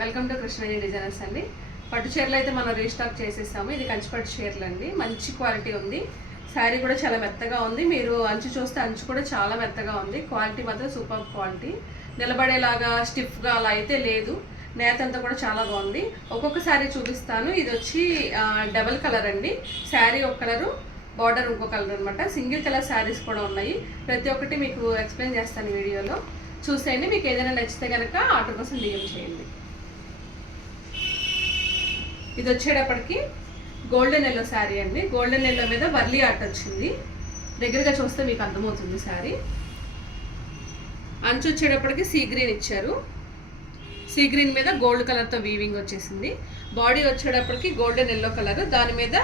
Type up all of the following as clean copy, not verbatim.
Welcome to Krishnaveni designers అండి. పట్టు చీరలు అయితే మనం రీస్టాక్ చేసేసాము. ఇది కంచి పట్టు చీరలు అండి, మంచి క్వాలిటీ ఉంది. శారీ కూడా చాలా మెత్తగా ఉంది. మీరు అంచు చూస్తే అంచు కూడా చాలా మెత్తగా ఉంది. క్వాలిటీ మాత్రం సూపర్ క్వాలిటీ. నిలబడేలాగా స్టిఫ్గా అలా అయితే లేదు. నేత అంతా కూడా చాలా బాగుంది. ఒక్కొక్క శారీ చూపిస్తాను. ఇది వచ్చి డబల్ కలర్ అండి. శారీ ఒక కలరు, బార్డర్ ఇంకో కలర్ అనమాట. సింగిల్ కలర్ శారీస్ కూడా ఉన్నాయి. ప్రతి ఒక్కటి మీకు ఎక్స్ప్లెయిన్ చేస్తాను ఈ వీడియోలో. చూసేయండి. మీకు ఏదైనా నచ్చితే కనుక ఆర్డర్ కోసం డిఎం చేయండి. ఇది వచ్చేటప్పటికి గోల్డెన్ ఎల్లో శారీ అండి. గోల్డెన్ ఎల్లో మీద వర్లీ ఆర్ట్ వచ్చింది. దగ్గరగా చూస్తే మీకు అర్థమవుతుంది శారీ. అంచు వచ్చేటప్పటికి సీ గ్రీన్ ఇచ్చారు. సీ గ్రీన్ మీద గోల్డ్ కలర్తో వీవింగ్ వచ్చేసింది. బాడీ వచ్చేటప్పటికి గోల్డెన్ ఎల్లో కలర్, దాని మీద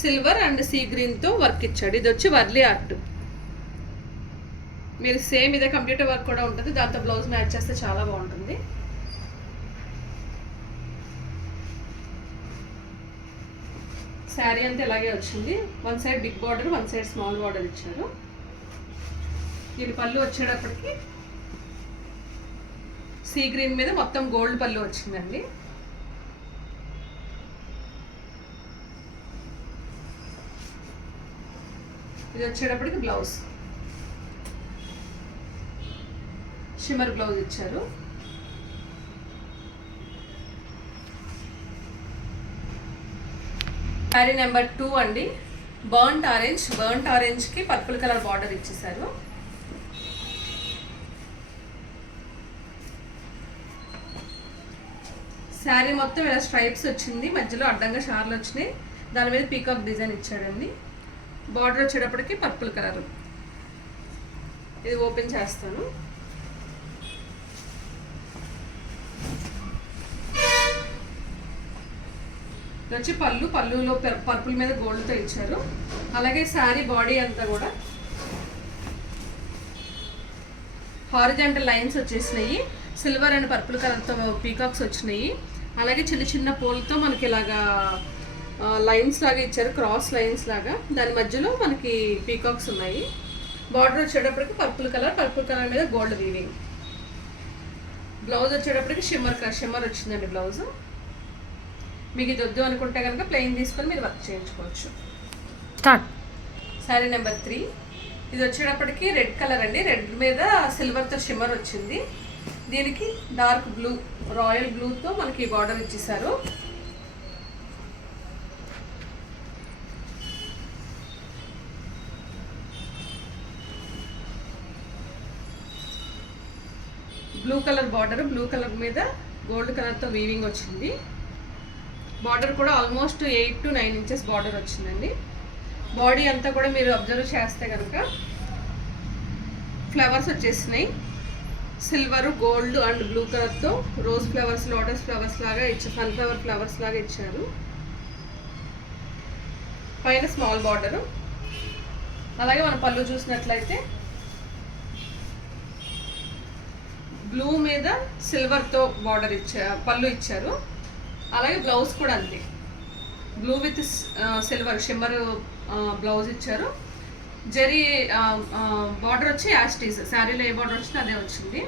సిల్వర్ అండ్ సీ గ్రీన్తో వర్క్ ఇచ్చాడు. ఇది వచ్చి వర్లీ ఆర్ట్. మీరు సేమ్ ఇదే కంప్యూటర్ వర్క్ కూడా ఉంటుంది. దాంతో బ్లౌజ్ మ్యాచ్ చేస్తే చాలా బాగుంటుంది. శారీ అంతా ఇలాగే వచ్చింది. One side big border, one side small border ఇచ్చారు. దీని పళ్ళు వచ్చేటప్పటికి సీ గ్రీన్ మీద మొత్తం గోల్డ్ పళ్ళు వచ్చిందండి. ఇది వచ్చేటప్పటికి బ్లౌజ్, షిమ్మర్ బ్లౌజ్ ఇచ్చారు. శారీ నెంబర్ 2 అండి. బర్న్ట్ ఆరెంజ్కి పర్పుల్ కలర్ బార్డర్ ఇచ్చేసారు. శారీ మొత్తం ఇలా స్ట్రైప్స్ వచ్చింది. మధ్యలో అడ్డంగా షార్లు వచ్చినాయి. దాని మీద పీకాక్ డిజైన్ ఇచ్చాడండి. బార్డర్ వచ్చేటప్పటికి పర్పుల్ కలర్. ఇది ఓపెన్ చేస్తాను. ఇది వచ్చి పళ్ళులో పర్పుల్ మీద గోల్డ్తో ఇచ్చారు. అలాగే శారీ బాడీ అంతా కూడా హారిజాంటల్ లైన్స్ వచ్చేసినాయి. సిల్వర్ అండ్ పర్పుల్ కలర్తో పీకాక్స్ వచ్చినాయి. అలాగే చిన్న చిన్న పోల్తో మనకి ఇలాగా లైన్స్ లాగా ఇచ్చారు, క్రాస్ లైన్స్ లాగా. దాని మధ్యలో మనకి పీకాక్స్ ఉన్నాయి. బార్డర్ వచ్చేటప్పటికి పర్పుల్ కలర్ మీద గోల్డ్ వీవింగ్. బ్లౌజ్ వచ్చేటప్పటికి షిమ్మర్ వచ్చిందండి బ్లౌజ్. మీకు ఇది వద్దు అనుకుంటే కనుక ప్లెయిన్ తీసుకొని మీరు వర్క్ చేయించుకోవచ్చు. శారీ నెంబర్ 3. ఇది వచ్చేటప్పటికి రెడ్ కలర్ అండి. రెడ్ మీద సిల్వర్తో షిమ్మర్ వచ్చింది. దీనికి డార్క్ బ్లూ, రాయల్ బ్లూతో మనకి బార్డర్ ఇచ్చేసారు. Blue colour border, blue colour మీద గోల్డ్ కలర్తో వీవింగ్ వచ్చింది. బార్డర్ కూడా ఆల్మోస్ట్ 8 to 9 ఇంచెస్ బార్డర్ వచ్చిందండి. బాడీ అంతా కూడా మీరు అబ్జర్వ్ చేస్తే కనుక ఫ్లవర్స్ వచ్చేసినాయి. సిల్వర్, గోల్డ్ అండ్ బ్లూ కలర్తో రోజ్ ఫ్లవర్స్, లోటస్ ఫ్లవర్స్ లాగా సన్ఫ్లవర్ ఫ్లవర్స్ లాగా ఇచ్చారు. పైన స్మాల్ బార్డరు. అలాగే మన పళ్ళు చూసినట్లయితే బ్లూ మీద సిల్వర్తో బార్డర్ పళ్ళు ఇచ్చారు. అలాగే బ్లౌజ్ కూడా అంతే, blue with silver shimmer blouse ఇచ్చారు. జరీ బార్డర్ వచ్చి యాస్టీస్, శారీలో ఏ బార్డర్ వచ్చిందో అదే వచ్చింది.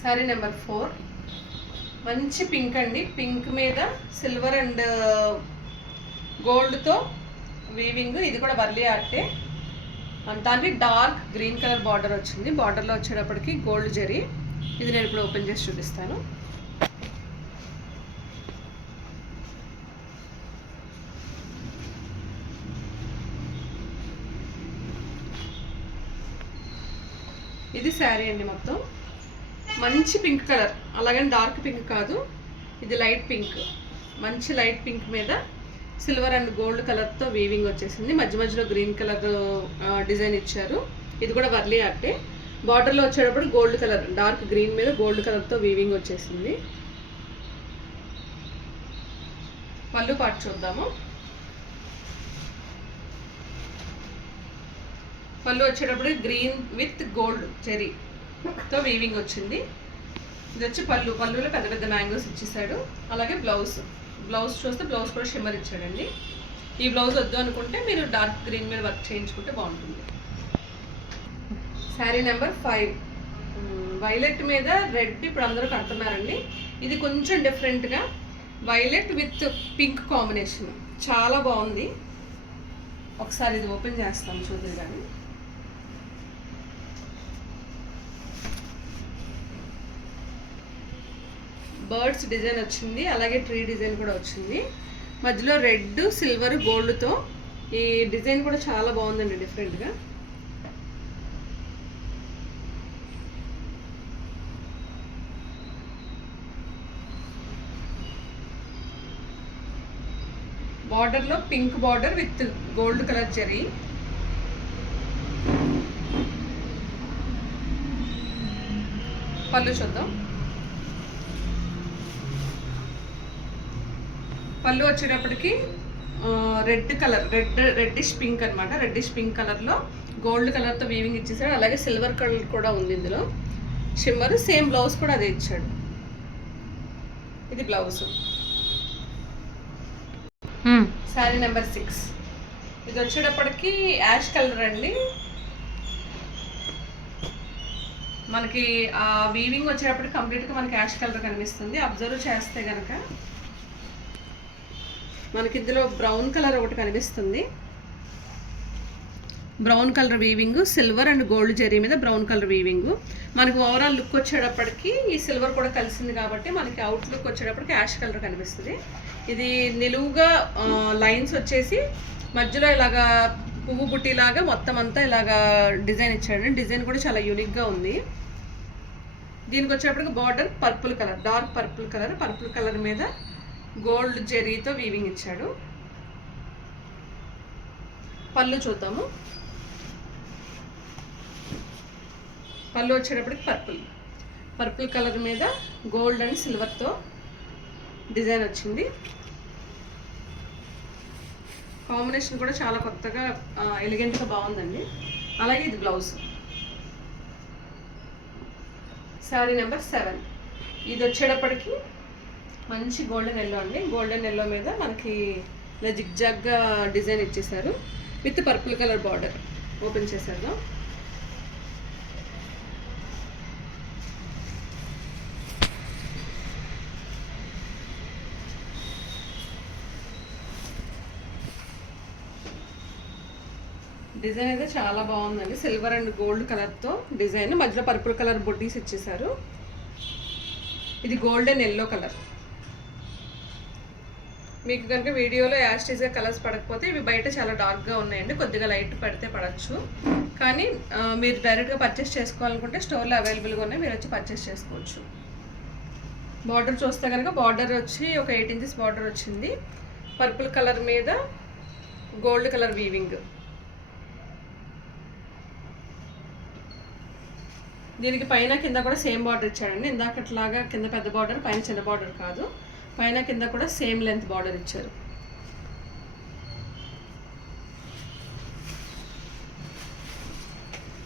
శారీ నెంబర్ 4. మంచి పింక్ అండి. పింక్ మీద సిల్వర్ అండ్ గోల్డ్తో వీవింగ్. ఇది కూడా వర్లీ ఆర్టే. దానికి డార్క్ గ్రీన్ కలర్ బార్డర్ వచ్చింది. బార్డర్లో వచ్చేటప్పటికి గోల్డ్ జరీ. ఇది నేను ఇప్పుడు ఓపెన్ చేసి చూపిస్తాను. ఇది శారీ అండి. మొత్తం మంచి పింక్ కలర్, అలాగని డార్క్ పింక్ కాదు, ఇది లైట్ పింక్. మంచి లైట్ పింక్ మీద సిల్వర్ అండ్ గోల్డ్ కలర్తో వీవింగ్ వచ్చేసింది. మధ్య మధ్యలో గ్రీన్ కలర్ డిజైన్ ఇచ్చారు. ఇది కూడా వర్లీ ఆర్టే. బార్డర్లో వచ్చేటప్పుడు గోల్డ్ కలర్, డార్క్ గ్రీన్ మీద గోల్డ్ కలర్తో వీవింగ్ వచ్చేసింది. పళ్ళు పార్ట్ చూద్దాము. పళ్ళు వచ్చేటప్పుడు గ్రీన్ విత్ గోల్డ్ జెరీతో వీవింగ్ వచ్చింది. ఇది వచ్చి పళ్ళులో పెద్ద పెద్ద మ్యాంగోస్ ఇచ్చేసాడు. అలాగే బ్లౌజ్ చూస్తే బ్లౌజ్ కూడా షిమ్మర్ ఇచ్చాడండి. ఈ బ్లౌజ్ వద్దు అనుకుంటే మీరు డార్క్ గ్రీన్ మీద వర్క్ చేయించుకుంటే బాగుంటుంది. శారీ నెంబర్ 5. వైలెట్ మీద రెడ్ ఇప్పుడు అందరూ కడుతున్నారండి. ఇది కొంచెం డిఫరెంట్గా వైలెట్ విత్ పింక్ కాంబినేషన్ చాలా బాగుంది. ఒకసారి ఇది ఓపెన్ చేస్తాం చూద్దాం. కానీ బర్డ్స్ డిజైన్ వచ్చింది, అలాగే ట్రీ డిజైన్ కూడా వచ్చింది. మధ్యలో రెడ్ సిల్వర్ గోల్డ్తో ఈ డిజైన్ కూడా చాలా బాగుందండి డిఫరెంట్గా. బార్డర్లో pink border with gold colour zari. పళ్ళు చూద్దాం. పళ్ళు వచ్చేటప్పటికి రెడ్ కలర్, రెడ్డిష్ పింక్ అనమాట. రెడ్డిష్ పింక్ కలర్లో గోల్డ్ కలర్తో వీవింగ్ ఇచ్చేసాడు. అలాగే సిల్వర్ కలర్ కూడా ఉంది ఇందులో, షిమ్మర్. సేమ్ బ్లౌజ్ కూడా అదే ఇచ్చాడు. ఇది బ్లౌజ్. శారీ నెంబర్ 6. ఇది వచ్చేటప్పటికి యాష్ కలర్ అండి. మనకి ఆ వీవింగ్ వచ్చేటప్పటికి కంప్లీట్గా మనకి యాష్ కలర్ కనిపిస్తుంది. అబ్జర్వ్ చేస్తే కనుక మనకి ఇందులో బ్రౌన్ కలర్ ఒకటి కనిపిస్తుంది. Brown colour weaving, silver and gold zari మీద బ్రౌన్ కలర్ వీవింగ్. మనకి ఓవరాల్ లుక్ వచ్చేటప్పటికి ఈ సిల్వర్ కూడా కలిసింది కాబట్టి మనకి అవుట్ లుక్ వచ్చేటప్పటికి యాష్ కలర్ కనిపిస్తుంది. ఇది నిలువుగా లైన్స్ వచ్చేసి మధ్యలో ఇలాగా పువ్వు బుట్టిలాగా మొత్తం అంతా ఇలాగా డిజైన్ ఇచ్చాడు. డిజైన్ కూడా చాలా యూనిక్గా ఉంది. దీనికి వచ్చేటప్పటికి border purple colour, dark purple colour మీద గోల్డ్ జెరీతో వీవింగ్ ఇచ్చాడు. పళ్ళు చూద్దాము. పళ్ళు వచ్చేటప్పటికి పర్పుల్ కలర్ మీద గోల్డ్ అండ్ సిల్వర్తో డిజైన్ వచ్చింది. కాంబినేషన్ కూడా చాలా కొత్తగా ఎలిగెంట్గా బాగుందండి. అలాగే ఇది బ్లౌజ్. శారీ నెంబర్ 7. ఇది వచ్చేటప్పటికి మంచి గోల్డెన్ ఎల్లో అండి. గోల్డెన్ ఎల్లో మీద మనకి ఇలా జిగ్జాగ్గా డిజైన్ ఇచ్చేసారు with purple colour border. Open చేసేద్దాం. డిజైన్ అయితే చాలా బాగుందండి. సిల్వర్ అండ్ గోల్డ్ కలర్తో డిజైన్, మధ్యలో పర్పుల్ కలర్ బొడ్డీస్ ఇచ్చేసారు. ఇది గోల్డెన్ ఎల్లో కలర్. మీకు కనుక వీడియోలో యాస్టీజ్గా కలర్స్ పడకపోతే ఇవి బయట చాలా డార్క్గా ఉన్నాయండి. కొద్దిగా లైట్ పడితే పడవచ్చు. కానీ మీరు డైరెక్ట్గా పర్చేస్ చేసుకోవాలనుకుంటే స్టోర్లో అవైలబుల్గా ఉన్నాయి, మీరు వచ్చి పర్చేస్ చేసుకోవచ్చు. బార్డర్ చూస్తే కనుక బార్డర్ వచ్చి ఒక 8 inches బార్డర్ వచ్చింది. పర్పుల్ కలర్ మీద గోల్డ్ కలర్ వీవింగ్. దీనికి పైన కింద కూడా సేమ్ బార్డర్ ఇచ్చాడండి. ఇందాకట్లాగా కింద పెద్ద బార్డర్, పైన చిన్న బార్డర్ కాదు. పైన కింద కూడా సేమ్ లెంత్ బార్డర్ ఇచ్చారు.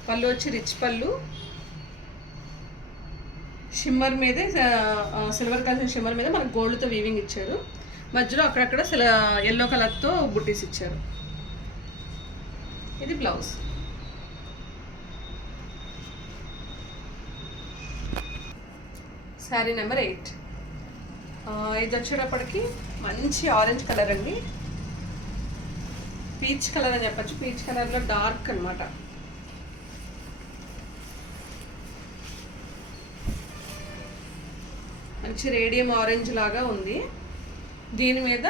పళ్ళు వచ్చి రిచ్ పళ్ళు, షిమ్మర్ మీద సిల్వర్ కలర్ షిమ్మర్ మీద మనకు గోల్డ్తో వీవింగ్ ఇచ్చారు. మధ్యలో అక్కడక్కడ ఎల్లో కలర్తో బుట్టీస్ ఇచ్చారు. ఇది బ్లౌజ్. శారీ నెంబర్ 8. ఇది వచ్చేటప్పటికి మంచి ఆరెంజ్ కలర్ అండి. పీచ్ కలర్ అని చెప్పచ్చు. పీచ్ కలర్లో డార్క్ అనమాట. మంచి రేడియం ఆరెంజ్ లాగా ఉంది. దీని మీద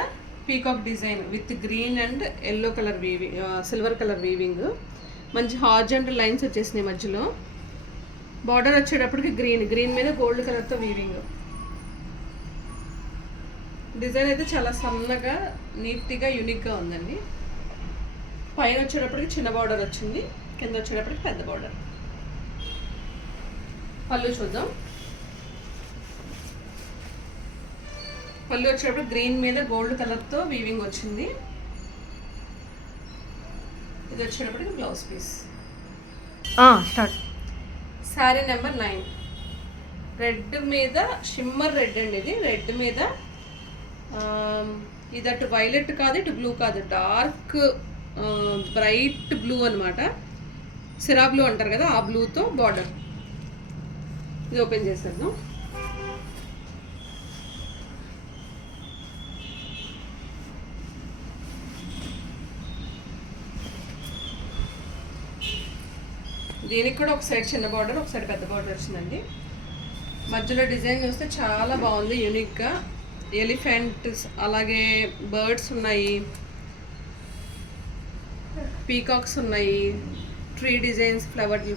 peacock design with green and yellow colour weaving, silver colour weaving. మంచి హార్జెంటల్ లైన్స్ వచ్చేసినాయి మధ్యలో. బార్డర్ వచ్చేటప్పటికి గ్రీన్ మీద గోల్డ్ కలర్తో వీవింగ్. డిజైన్ అయితే చాలా సన్నగా నీట్గా యూనిక్గా ఉందండి. పైన వచ్చేటప్పటికి చిన్న బార్డర్ వచ్చింది, కింద వచ్చేటప్పటికి పెద్ద బార్డర్. పళ్ళు చూద్దాం. పళ్ళు వచ్చేటప్పుడు గ్రీన్ మీద గోల్డ్ కలర్తో వీవింగ్ వచ్చింది. ఇది వచ్చేటప్పటికి blouse piece. Start. Sari number 9. Red మీద షిమ్మర్ రెడ్ అండి. ఇది రెడ్ మీద ఇది అటు వైలెట్ కాదు, ఇటు బ్లూ కాదు, డార్క్ బ్రైట్ బ్లూ అనమాట. సిరా బ్లూ అంటారు కదా, ఆ బ్లూతో బార్డర్. ఇది ఓపెన్ చేసేద్దాం. దీనికి కూడా ఒక సైడ్ చిన్న బార్డర్, ఒక సైడ్ పెద్ద బార్డర్ వచ్చిందండి. మధ్యలో డిజైన్ చూస్తే చాలా బాగుంది, యూనిక్గా. ఎలిఫెంట్స్ అలాగే బర్డ్స్ ఉన్నాయి, పీకాక్స్ ఉన్నాయి, ట్రీ డిజైన్స్,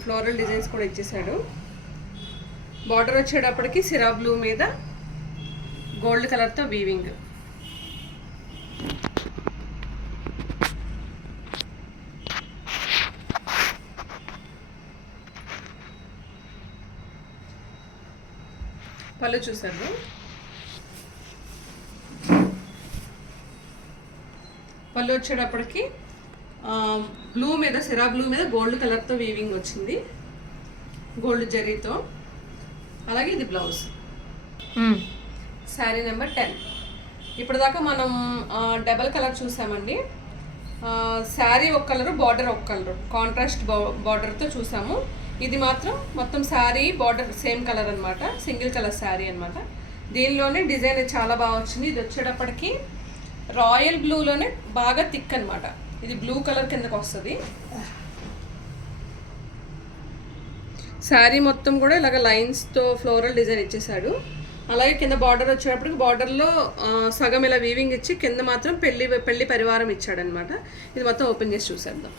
ఫ్లోరల్ డిజైన్స్ కూడా ఇచ్చేసాడు. బార్డర్ వచ్చేటప్పటికి సిరా బ్లూ మీద గోల్డ్ కలర్తో వీవింగ్. పళ్ళు చూసారు. పళ్ళు వచ్చేటప్పటికి బ్లూ మీద, సిరా బ్లూ మీద గోల్డ్ కలర్తో వీవింగ్ వచ్చింది, గోల్డ్ జరీతో. అలాగే ఇది బ్లౌజ్. శారీ నెంబర్ 10. ఇప్పటిదాకా మనం డబల్ కలర్ చూసామండి. శారీ ఒక కలరు, బార్డర్ ఒక కలరు, కాంట్రాస్ట్ బార్డర్తో చూసాము. ఇది మాత్రం మొత్తం శారీ బార్డర్ సేమ్ కలర్ అనమాట, సింగిల్ కలర్ శారీ అనమాట. దీనిలోనే డిజైన్ చాలా బాగా వచ్చింది. ఇది వచ్చేటప్పటికి రాయల్ బ్లూలోనే బాగా థిక్ అనమాట. ఇది బ్లూ కలర్ కిందకు వస్తుంది. శారీ మొత్తం కూడా ఇలాగ లైన్స్తో ఫ్లోరల్ డిజైన్ ఇచ్చేసాడు. అలాగే కింద బార్డర్ వచ్చేటప్పటికి బార్డర్లో సగం ఇలా వీవింగ్ ఇచ్చి కింద మాత్రం పెళ్లి పరివారం ఇచ్చాడనమాట. ఇది మొత్తం ఓపెన్ చేసి చూసేద్దాం.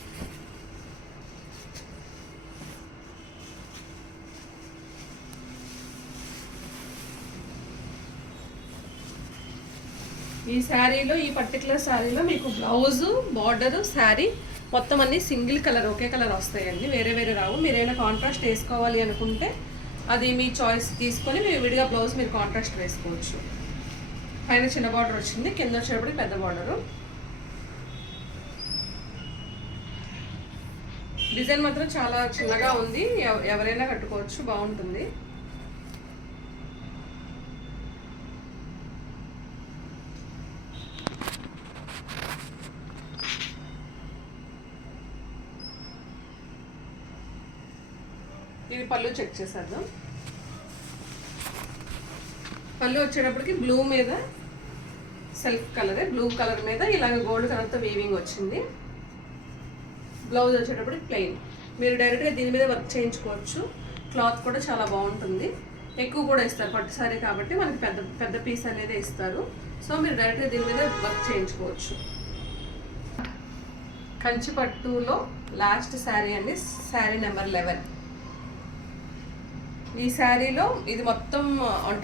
ఈ శారీలో, ఈ పర్టికులర్ శారీలో మీకు బ్లౌజు, బార్డరు, శారీ మొత్తం అన్నీ సింగిల్ కలర్, ఒకే కలర్ వస్తాయండి, వేరే వేరే రావు. మీరు ఏమైనా కాంట్రాస్ట్ వేసుకోవాలి అనుకుంటే అది మీ చాయిస్ తీసుకొని మీరు విడిగా బ్లౌజ్ మీరు కాంట్రాస్ట్ వేసుకోవచ్చు. పైన చిన్న బార్డర్ వచ్చింది, కింద వచ్చేటప్పటికి పెద్ద బార్డరు. డిజైన్ మాత్రం చాలా చిన్నగా ఉంది, ఎవరైనా కట్టుకోవచ్చు, బాగుంటుంది. ఇది పళ్ళు చెక్ చేసేద్దాం. పళ్ళు వచ్చేటప్పటికి బ్లూ మీద సెల్ఫ్ కలరే, బ్లూ కలర్ మీద ఇలాగ గోల్డ్ కలర్తో వీవింగ్ వచ్చింది. బ్లౌజ్ వచ్చేటప్పటికి ప్లెయిన్. మీరు డైరెక్ట్గా దీని మీద వర్క్ చేయించుకోవచ్చు. క్లాత్ కూడా చాలా బాగుంటుంది, ఎక్కువ కూడా ఇస్తారు. పట్టు సారీ కాబట్టి మనకి పెద్ద పెద్ద పీస్ అనేది ఇస్తారు. సో మీరు డైరెక్ట్గా దీని మీద వర్క్ చేయించుకోవచ్చు. కంచి పట్టులో లాస్ట్ శారీ అండి, శారీ నెంబర్ 11. ఈ శారీలో ఇది మొత్తం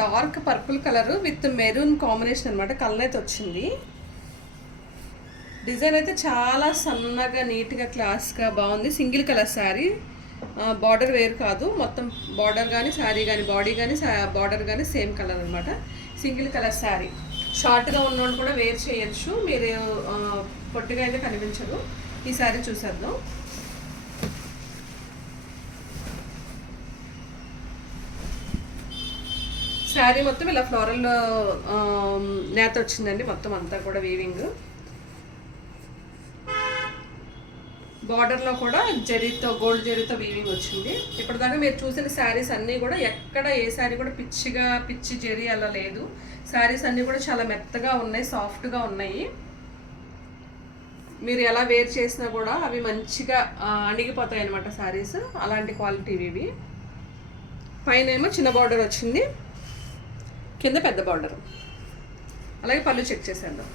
dark purple colour with maroon combination అనమాట, కలర్ అయితే వచ్చింది. డిజైన్ అయితే చాలా సన్నగా, నీట్గా, క్లాస్గా బాగుంది. సింగిల్ కలర్ శారీ, బార్డర్ వేరు కాదు, మొత్తం బార్డర్ కానీ శారీ కానీ బాడీ కానీ బార్డర్ కానీ సేమ్ కలర్ అనమాట. Single colour sari. షార్ట్గా ఉన్నోళ్ళు కూడా వేర్ చేయొచ్చు, మీరు పొట్టిగా అయితే కనిపించదు. ఈ శారీ చూసేద్దాం. శారీ మొత్తం ఇలా ఫ్లోరల్ నేత వచ్చిందండి, మొత్తం అంతా కూడా వీవింగ్. బార్డర్లో కూడా జరీతో, గోల్డ్ జరీతో వీవింగ్ వచ్చింది. ఇప్పటిదాకా మీరు చూసిన శారీస్ అన్నీ కూడా ఎక్కడ ఏ శారీ కూడా పిచ్చి జరీ అలా లేదు. శారీస్ అన్నీ కూడా చాలా మెత్తగా ఉన్నాయి, సాఫ్ట్గా ఉన్నాయి. మీరు ఎలా వేర్ చేసినా కూడా అవి మంచిగా అణిగిపోతాయి అన్నమాట శారీస్, అలాంటి క్వాలిటీ ఇవి. పైన ఏమో చిన్న బార్డర్ వచ్చింది, కింద పెద్ద బార్డర్. అలాగే పళ్ళు చెక్ చేసేద్దాం.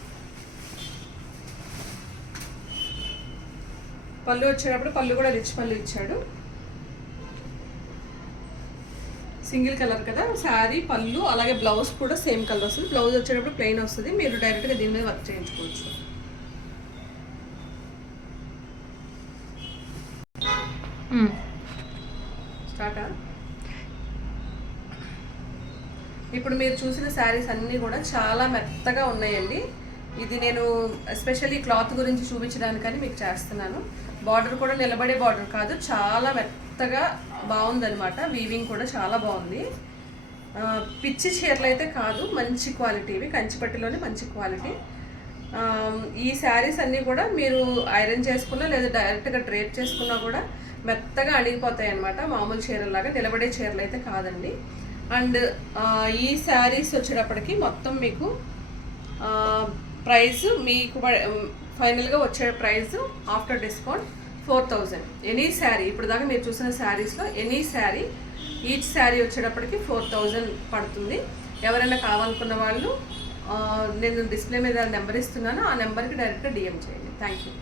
పళ్ళు వచ్చేటప్పుడు పళ్ళు కూడా రిచ్ పళ్ళు ఇచ్చాడు, సింగిల్ కలర్ కదా శారీ. పళ్ళు అలాగే బ్లౌజ్ కూడా సేమ్ కలర్ వస్తుంది. బ్లౌజ్ వచ్చేటప్పుడు ప్లెయిన్ వస్తుంది, మీరు డైరెక్ట్గా దీని మీద వర్క్ చేయించుకోవచ్చు. స్టార్టా? ఇప్పుడు మీరు చూసిన శారీస్ అన్నీ కూడా చాలా మెత్తగా ఉన్నాయండి. ఇది నేను ఎస్పెషల్లీ క్లాత్ గురించి చూపించడానికని మీకు చేస్తున్నాను. బార్డర్ కూడా నిలబడే బార్డర్ కాదు, చాలా మెత్తగా బాగుందనమాట. వీవింగ్ కూడా చాలా బాగుంది. పిచ్చి చీరలు అయితే కాదు, మంచి క్వాలిటీ ఇవి, కంచిపట్టులోనే మంచి క్వాలిటీ. ఈ శారీస్ అన్నీ కూడా మీరు ఐరన్ చేసుకున్నా లేదా డైరెక్ట్గా డ్రేప్ చేసుకున్నా కూడా మెత్తగా అణిగిపోతాయి అన్నమాట. మామూలు చీరలాగా నిలబడే చీరలు అయితే కాదండి. అండ్ ఈ శారీస్ వచ్చేటప్పటికి మొత్తం మీకు ప్రైస్ మీకు ఫైనల్గా వచ్చే price after discount 4000. Any sari ఇప్పుడు దాకా మీరు చూసిన శారీస్లో ఎనీ శారీ ఈచ్ శారీ వచ్చేటప్పటికి 4000 పడుతుంది. ఎవరైనా కావాలనుకున్న వాళ్ళు నేను డిస్ప్లే మీద నెంబర్ ఇస్తున్నాను, ఆ నెంబర్కి డైరెక్ట్గా డిఎం చేయండి. Thank you.